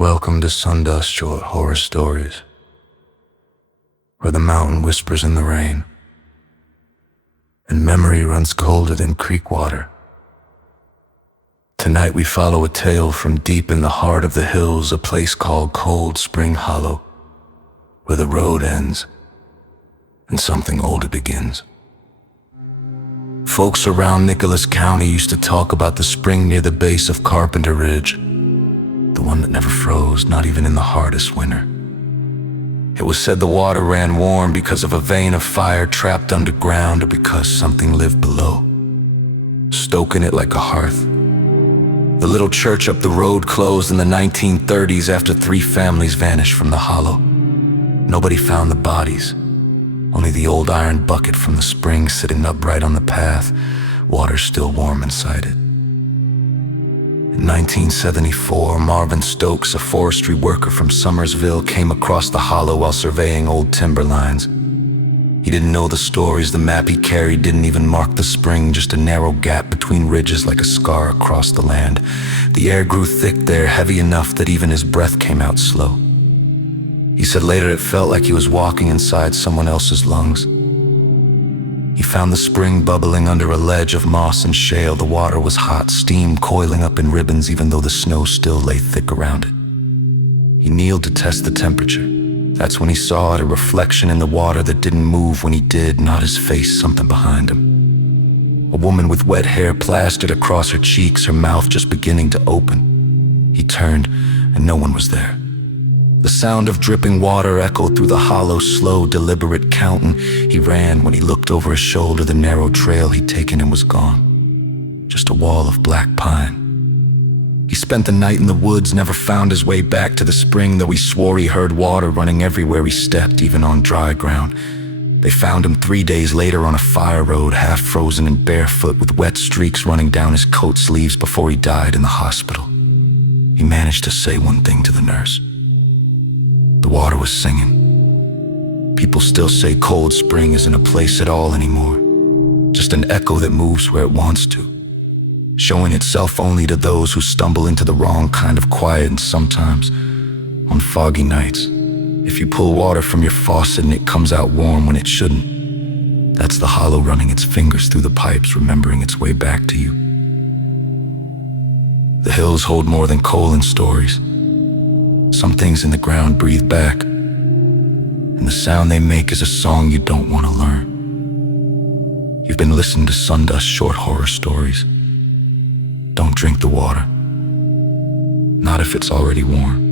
Welcome to Sundust Short Horror Stories, where the mountain whispers in the rain, and memory runs colder than creek water. Tonight we follow a tale from deep in the heart of the hills, a place called Cold Spring Hollow, where the road ends and something older begins. Folks around Nicholas County used to talk about the spring near the base of Carpenter Ridge, the one that never froze, not even in the hardest winter. It was said the water ran warm because of a vein of fire trapped underground, or because something lived below, stoking it like a hearth. The little church up the road closed in the 1930s after 3 families vanished from the hollow. Nobody found the bodies, only the old iron bucket from the spring sitting upright on the path, water still warm inside it. In 1974, Marvin Stokes, a forestry worker from Summersville, came across the hollow while surveying old timber lines. He didn't know the stories. The map he carried didn't even mark the spring, just a narrow gap between ridges like a scar across the land. The air grew thick there, heavy enough that even his breath came out slow. He said later it felt like he was walking inside someone else's lungs. He found the spring bubbling under a ledge of moss and shale. The water was hot, steam coiling up in ribbons even though the snow still lay thick around it. He kneeled to test the temperature. That's when he saw it, a reflection in the water that didn't move when he did, not his face, something behind him. A woman with wet hair plastered across her cheeks, her mouth just beginning to open. He turned, and no one was there. The sound of dripping water echoed through the hollow, slow, deliberate counting. He ran. When he looked over his shoulder, the narrow trail he'd taken and was gone. Just a wall of black pine. He spent the night in the woods, never found his way back to the spring, though he swore he heard water running everywhere he stepped, even on dry ground. They found him 3 days later on a fire road, half frozen and barefoot, with wet streaks running down his coat sleeves before he died in the hospital. He managed to say one thing to the nurse. The water was singing. People still say Cold Spring isn't a place at all anymore, just an echo that moves where it wants to, showing itself only to those who stumble into the wrong kind of quiet. And sometimes, on foggy nights, if you pull water from your faucet and it comes out warm when it shouldn't, that's the hollow running its fingers through the pipes, remembering its way back to you. The hills hold more than coal and stories. Some things in the ground breathe back, and the sound they make is a song you don't want to learn. You've been listening to Sundust Short Horror Stories. Don't drink the water, not if it's already warm.